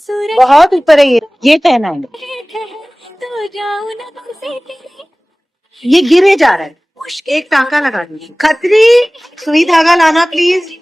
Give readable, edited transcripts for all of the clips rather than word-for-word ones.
बहुत ऊपर है ये पहना है, ये गिरे जा रहा है, एक टांका लगा दीजिए। खतरी सुई धागा लाना please.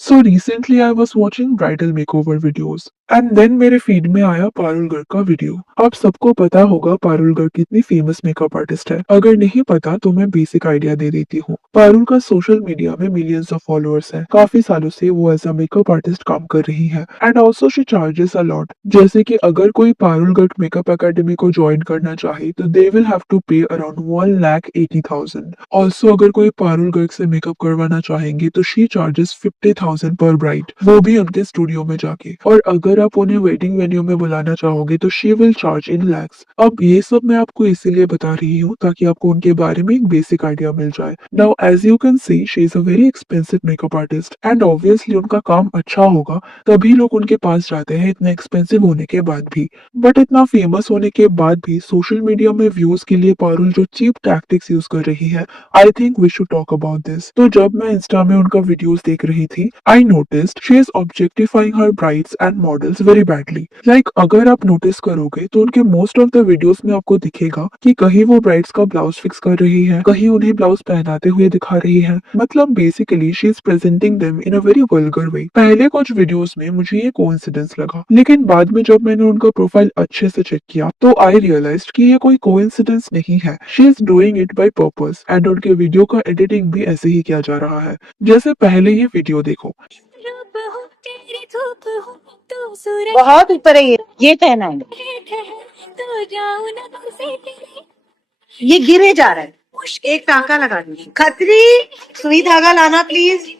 So recently I was watching bridal makeover videos and then मेरे फीड में आया पारुल गर्ग का वीडियो। आप सबको पता होगा पारुल गर्ग कितनी फेमस मेकअप आर्टिस्ट है। अगर नहीं पता तो मैं बेसिक आइडिया दे देती हूँ। पारुल का सोशल मीडिया में मिलियंस ऑफ फॉलोअर्स हैं। काफी सालों से वो एज अ मेकअप आर्टिस्ट काम कर रही है and also she charges a lot. जैसे कि अगर कोई पारुल गर्ग मेकअप एकेडमी को ज्वाइन करना चाहे तो दे विल हैव टू पे अराउंड 1,80,000। ऑल्सो अगर कोई पारुल गर्ग से मेकअप करवाना चाहेंगे तो शी चार्जेस 50,000 पर ब्राइड, वो भी उनके स्टूडियो में जाके। और अगर आप उन्हें वेडिंग वेन्यू में बुलाना चाहोगे तो she will charge in lakhs. अब ये सब मैं आपको इसीलिए बता रही हूँ ताकि आपको उनके बारे में एक बेसिक आइडिया मिल जाए। Now as you can see she is a very expensive makeup artist and obviously उनका काम अच्छा होगा तभी लोग उनके पास जाते हैं इतना एक्सपेंसिव होने के बाद भी। बट इतना फेमस होने के बाद भी सोशल मीडिया में व्यूज के लिए पारुल जो चीप टैक्टिक्स यूज कर रही है, I think we should talk about this. तो जब मैं इंस्टा में उनका वीडियोस देख रही थी, I noticed she is objectifying her brides and models very badly. Like अगर आप नोटिस करोगे तो उनके मोस्ट ऑफ द वीडियोस में आपको दिखेगा कि कहीं वो ब्राइड्स का ब्लाउज फिक्स कर रही है, कहीं उन्हें ब्लाउज पहनाते हुए दिखा रही है। मतलब basically she is presenting them in a very vulgar way. पहले कुछ वीडियोस में मुझे ये कोइंसिडेंस लगा, लेकिन बाद में जब मैंने उनका प्रोफाइल अच्छे से चेक किया तो आई रियलाइज्ड कि ये कोई कोइंसिडेंस नहीं है। She is doing it by purpose and उनके वीडियो का एडिटिंग भी ऐसे ही किया जा रहा है। जैसे पहले ये वीडियो देखो, बहुत ऊपर है ये पहना है, ये गिरे जा रहा है, एक टांका लगा दीजिए। खतरी सुई धागा लाना प्लीज।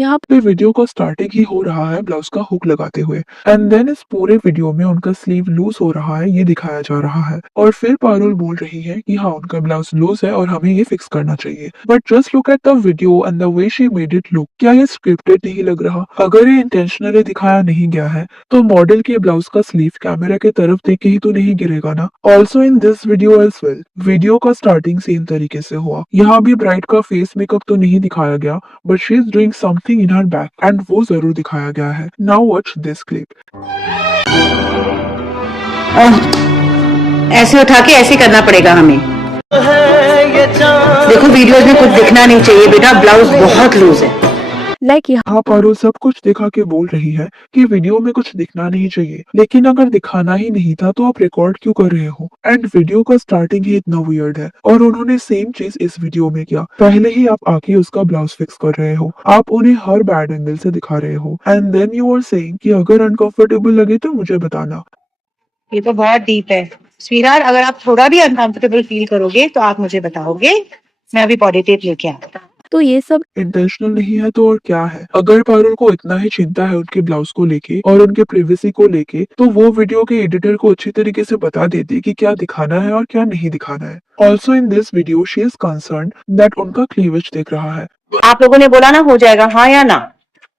यहाँ पे वीडियो का स्टार्टिंग ही हो रहा है ब्लाउज का हुक लगाते हुए एंड देन इस पूरे वीडियो में उनका स्लीव लूज हो रहा है, ये दिखाया जा रहा है। और फिर पारुल बोल रही है कि हाँ उनका ब्लाउज लूज है और हमें ये फिक्स करना चाहिए। But just look at the video and the way she made it look. क्या ये स्क्रिप्टेड नहीं लग रहा? अगर ये इंटेंशनली दिखाया नहीं गया है तो मॉडल के ब्लाउज का स्लीव कैमरा के तरफ देख के ही तो नहीं गिरेगा ना। Also in this video as well, video का स्टार्टिंग सेम तरीके से हुआ। यहाँ भी ब्राइड का फेस मेकअप तो नहीं दिखाया गया but she is doing something in her back and वो जरूर दिखाया गया है। Now watch this clip. ऐसे उठा के ऐसे करना पड़ेगा हमें। देखो वीडियोस में कुछ दिखना नहीं चाहिए बेटा, ब्लाउज बहुत लूज है। हाँ पारुल सब कुछ दिखा के बोल रही है कि वीडियो में कुछ दिखना नहीं चाहिए, लेकिन अगर दिखाना ही नहीं था तो आप रिकॉर्ड क्यों कर रहे हो? एंड वीडियो का स्टार्टिंग ही इतना वियर्ड है और उन्होंने सेम चीज इस वीडियो में किया। पहले ही आप आके उसका ब्लाउज फिक्स कर रहे हो, आप उन्हें हर बैड एंगल से दिखा रहे हो and then you are saying कि अगर अनकंफर्टेबल लगे तो मुझे बताना। ये तो बहुत डीप है स्वीरार, अगर आप थोड़ा भी अनकंफर्टेबल फील करोगे तो आप मुझे बताओगे, मैं अभी बॉडी टेप लेके आता हूँ। तो ये सब इंटेंशनल नहीं है तो और क्या है? अगर पारुल को इतना ही चिंता है उनके ब्लाउज को लेके और उनके प्रिवेसी को लेके तो वो वीडियो के एडिटर को अच्छी तरीके से बता देती कि क्या दिखाना है और क्या नहीं दिखाना है। Also in this video she is concern that उनका क्लीवेज दिख रहा है। आप लोगों ने बोला ना हो जाएगा, हाँ या ना?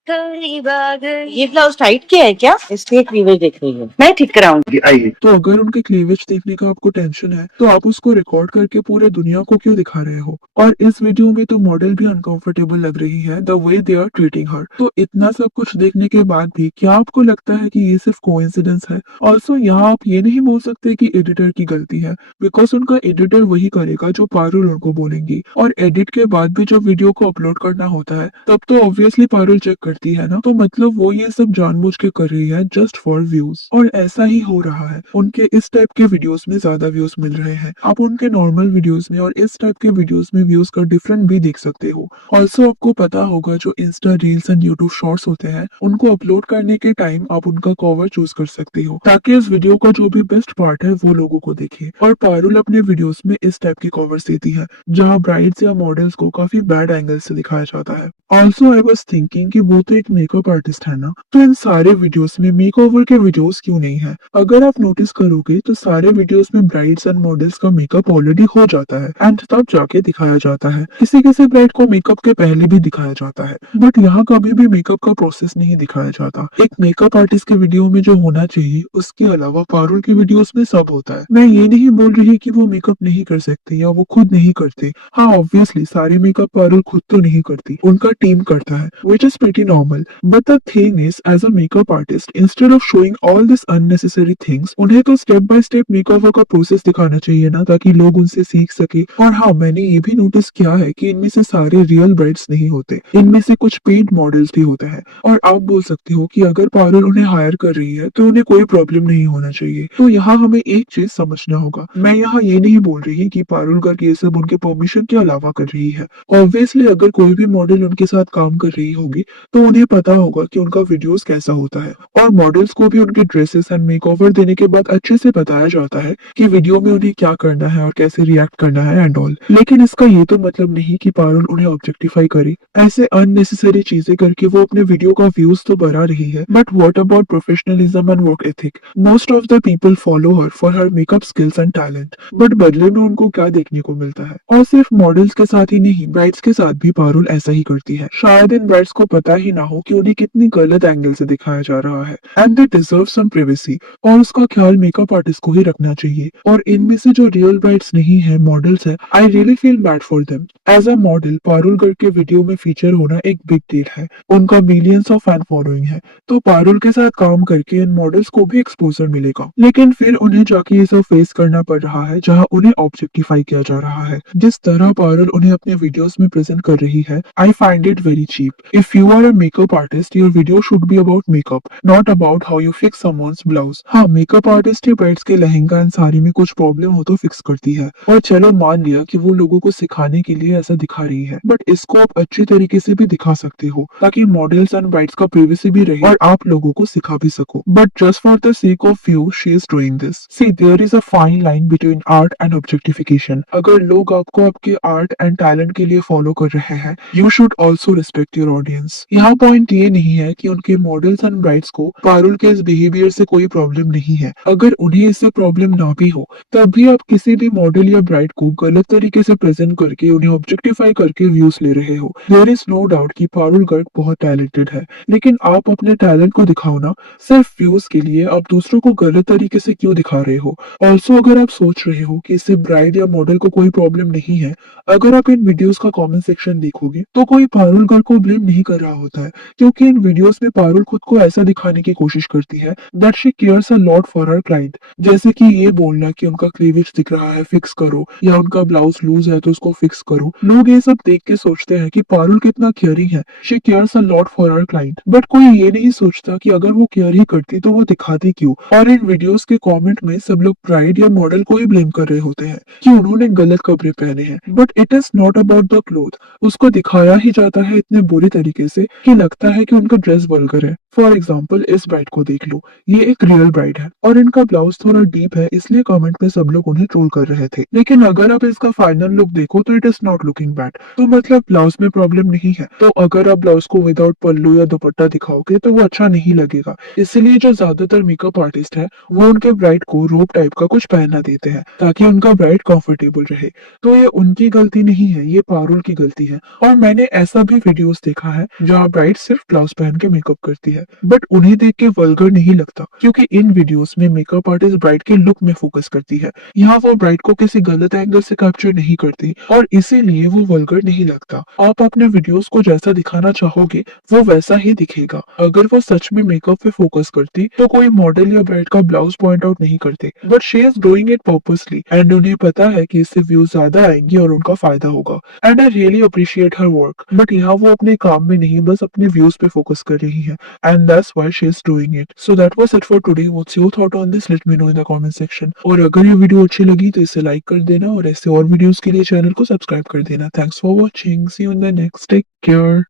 ये ब्लाउज टाइट किया है क्या? इसलिए क्लीवेज देख रही है, मैं ठीक कराऊंगी। तो अगर उनके क्लीवेज देखने का आपको टेंशन है तो आप उसको रिकॉर्ड करके पूरे दुनिया को क्यों दिखा रहे हो? और इस वीडियो में तो मॉडल भी अनकंफर्टेबल लग रही है the way they are treating her. तो इतना सब कुछ देखने के बाद भी क्या आपको लगता है कि ये सिर्फ कोइंसिडेंस है? ऑल्सो यहाँ आप ये नहीं बोल सकते कि एडिटर की गलती है, बिकॉज उनका एडिटर वही करेगा जो पारुल उनको बोलेंगी। और एडिट के बाद भी जब वीडियो को अपलोड करना होता है तब तो ऑब्वियसली पारुल चेक करती है ना। तो मतलब वो ये सब जानबूझ के कर रही है जस्ट फॉर व्यूज, और ऐसा ही हो रहा है। उनके इस टाइप के वीडियोस में ज्यादा व्यूज मिल रहे हैं। आप उनके नॉर्मल वीडियोस में और इस टाइप के वीडियोस में व्यूज का डिफरेंट भी देख सकते हो। ऑल्सो आपको पता होगा जो Insta reels and YouTube shorts होते हैं उनको अपलोड करने के टाइम आप उनका कवर चूज कर सकते हो ताकि इस वीडियो का जो भी बेस्ट पार्ट है वो लोगों को दिखे। और पारुल अपने वीडियोस में इस टाइप की कवर्स देती है जहाँ ब्राइड्स या मॉडल्स को काफी बैड एंगल से दिखाया जाता है। ऑल्सो आई वाज थिंकिंग कि वो तो एक मेकअप आर्टिस्ट है ना, तो इन सारे वीडियोस में मेकओवर के वीडियोस क्यों नहीं है? अगर आप नोटिस करोगे तो सारे वीडियोस में ब्राइड्स एंड मॉडल्स का मेकअप ऑलरेडी हो जाता है एंड तब जाके दिखाया जाता है। किसी किसी ब्राइड को मेकअप के पहले भी दिखाया जाता है बट यहाँ कभी भी मेकअप का प्रोसेस नहीं दिखाया जाता। एक मेकअप आर्टिस्ट के वीडियो में जो होना चाहिए उसके अलावा पारुल के वीडियोस में सब होता है। मैं ये नहीं बोल रही कि वो मेकअप नहीं कर सकते या वो खुद नहीं करते। हाँ ऑब्वियसली सारे मेकअप पारुल खुद तो नहीं करती, उनका टीम करता है, which is pretty normal. But the thing is, as a makeup artist, instead of showing all this unnecessary things, उन्हें तो स्टेप बाय स्टेप मेकओवर का प्रोसेस दिखाना चाहिए ना, ताकि लोग उनसे सीख सके। और हाँ, मैंने ये भी नोटिस किया है कि इनमें से सारे रियल ब्राइड्स नहीं होते, इनमें से कुछ पेड मॉडल्स भी होते हैं। और आप बोल सकते हो कि अगर पारुल उन्हें हायर कर रही है तो उन्हें कोई प्रॉब्लम नहीं होना चाहिए। तो यहाँ हमें एक चीज समझना होगा, मैं यहाँ ये नहीं बोल रही कि पारुल गर्ग ये सब उनके परमिशन के अलावा कर रही है। ऑब्वियसली अगर कोई भी मॉडल उनके साथ काम कर रही होगी तो उन्हें पता होगा कि उनका वीडियोस कैसा होता है, और मॉडल्स को भी उनके ड्रेसेस एंड मेकओवर देने के बाद अच्छे से बताया जाता है कि वीडियो में उन्हें क्या करना है और कैसे रिएक्ट करना है एंड ऑल। लेकिन इसका ये तो मतलब नहीं कि पारुल उन्हें ऑब्जेक्टिफाई करे। ऐसे अननेसेसरी चीजें करके वो अपने वीडियो का व्यूज तो बढ़ा रही है, but what about professionalism and work ethic? Most of the people follow her for her makeup skills and talent, but बदले में उनको क्या देखने को मिलता है? और सिर्फ मॉडल्स के साथ ही नहीं, ब्राइड्स के साथ भी पारुल ऐसा ही करती है। शायद इन ब्राइड्स को पता ही ना हो कि उन्हें कितनी गलत एंगल से दिखाया जा रहा है, and they deserve some privacy. और उसका ख्याल मेकअप आर्टिस्ट को ही रखना चाहिए। और इनमें से जो रियल ब्राइड्स नहीं है, मॉडल्स है, I really feel bad for them. As a model Parul Garg के वीडियो में फीचर होना एक बिग डील है, उनका मिलियंस ऑफ फैन फॉलोइंग है, तो पारुल के साथ काम करके इन मॉडल्स को भी एक्सपोजर मिलेगा। लेकिन फिर उन्हें जाके ये सब फेस करना पड़ रहा है जहाँ उन्हें ऑब्जेक्टिफाई किया जा रहा है। जिस तरह पारुल उन्हें अपने वीडियोस में प्रेजेंट कर रही है, I find it very cheap. If you are a makeup artist, your video should be about makeup, not about how you fix someone's blouse. हाँ, मेकअप आर्टिस्ट या ब्राइड्स के लहंगा एंड साड़ी में कुछ प्रॉब्लम हो तो फिक्स करती है, और चलो मान लिया कि वो लोगों को सिखाने के लिए ऐसा दिखा रही है, बट इसको आप अच्छी तरीके से भी दिखा सकते हो ताकि मॉडल्स एंड ब्राइड्स का प्राइवेसी भी रहे और आप लोगों को सिखा भी सको। But just for the sake of you she is doing this. See, there is a fine line between art and objectification. अगर लोग आपको आपके आर्ट एंड टैलेंट के लिए फॉलो कर रहे हैं, you should also respect your audience. यहाँ पॉइंट ये नहीं है कि उनके मॉडल्स एंड ब्राइड्स को पारुल के इस बिहेवियर से कोई प्रॉब्लम नहीं है। अगर उन्हें इससे प्रॉब्लम ना भी हो, तब भी आप किसी भी मॉडल या ब्राइड को गलत तरीके से प्रेजेंट करके उन्हें ऑब्जेक्टिफाई करके व्यूज ले रहे हो। देयर इज नो डाउट कि पारुल गर्ग बहुत टैलेंटेड है, लेकिन आप अपने टैलेंट को दिखाओ ना। सिर्फ व्यूज के लिए आप दूसरों को गलत तरीके से क्यों दिखा रहे हो? ऑल्सो अगर आप सोच रहे हो कि इससे ब्राइड या मॉडल को कोई प्रॉब्लम नहीं है, अगर आप इन वीडियोस का कमेंट सेक्शन देखोगे तो कोई पारुल गर्ग को ब्लेम नहीं कर रहा होता है, क्योंकि इन वीडियोस में पारुल खुद को ऐसा दिखाने की कोशिश करती है that she cares a lot for her client. जैसे कि ये बोलना कि उनका क्लीवेज दिख रहा है, फिक्स करो, या उनका ब्लाउज लूज है तो उसको फिक्स करो। लोग ये सब देख के सोचते हैं कि पारुल कितना केयरिंग है, she cares a lot for her client. But कोई ये नहीं सोचता कि अगर वो केयर ही करती तो वो दिखाती क्यों? और इन वीडियोस के कमेंट में सब लोग ब्राइड या मॉडल को ही ब्लेम कर रहे होते हैं कि उन्होंने गलत कपड़े पहने हैं। But it is not about the cloth. उसको दिखाया ही जाता है इतने बुरी तरीके से कि लगता है कि उनका ड्रेस वल्गर है। फॉर एग्जाम्पल, इस ब्राइड को देख लो, ये एक रियल ब्राइड है और इनका ब्लाउज थोड़ा डीप है, इसलिए कमेंट में सब लोग उन्हें ट्रोल कर रहे थे। लेकिन अगर आप इसका फाइनल लुक देखो तो it is not looking bad. तो मतलब ब्लाउज में प्रॉब्लम नहीं है। तो अगर आप ब्लाउज को विदाउट पल्लू या दुपट्टा दिखाओगे तो वो अच्छा नहीं लगेगा। इसलिए जो ज्यादातर मेकअप आर्टिस्ट है वो उनके ब्राइड को रोब टाइप का कुछ पहना देते हैं ताकि उनका ब्राइड कंफर्टेबल रहे। तो ये उनकी गलती नहीं है, ये पारुल की गलती है। और मैंने ऐसा भी वीडियोस देखा है जहाँ ब्राइड सिर्फ ब्लाउज पहन के मेकअप करती है, बट उन्हें देख के वल्गर नहीं लगता, क्योंकि इन वीडियोस में मेकअप आर्टिस्ट ब्राइड के लुक में फोकस करती है। यहाँ वो ब्राइड को किसी गलत एंगल से कैप्चर नहीं करती, और इसीलिए वो वल्गर नहीं लगता। आप अपने वीडियोस को जैसा दिखाना चाहोगे वो वैसा ही दिखेगा। अगर वो सच में मेकअप पे फोकस करती तो कोई मॉडल या ब्राइड का ब्लाउज पॉइंट आउट नहीं करते, but she is doing it purposely, and उन्हें पता है कि इससे व्यूज ज्यादा आएंगे और उनका फायदा होगा। And I really appreciate her work, but यहाँ वो अपने काम में नहीं, बस अपने व्यूज पे फोकस कर रही है, and that's why she is doing it. So that was it for today. What's your thought on this? Let me know in the comment section. और अगर ये वीडियो अच्छी लगी तो इसे लाइक कर देना, और ऐसे और वीडियोस के लिए चैनल को सब्सक्राइब कर देना। Thanks for watching, see you in the next, take care.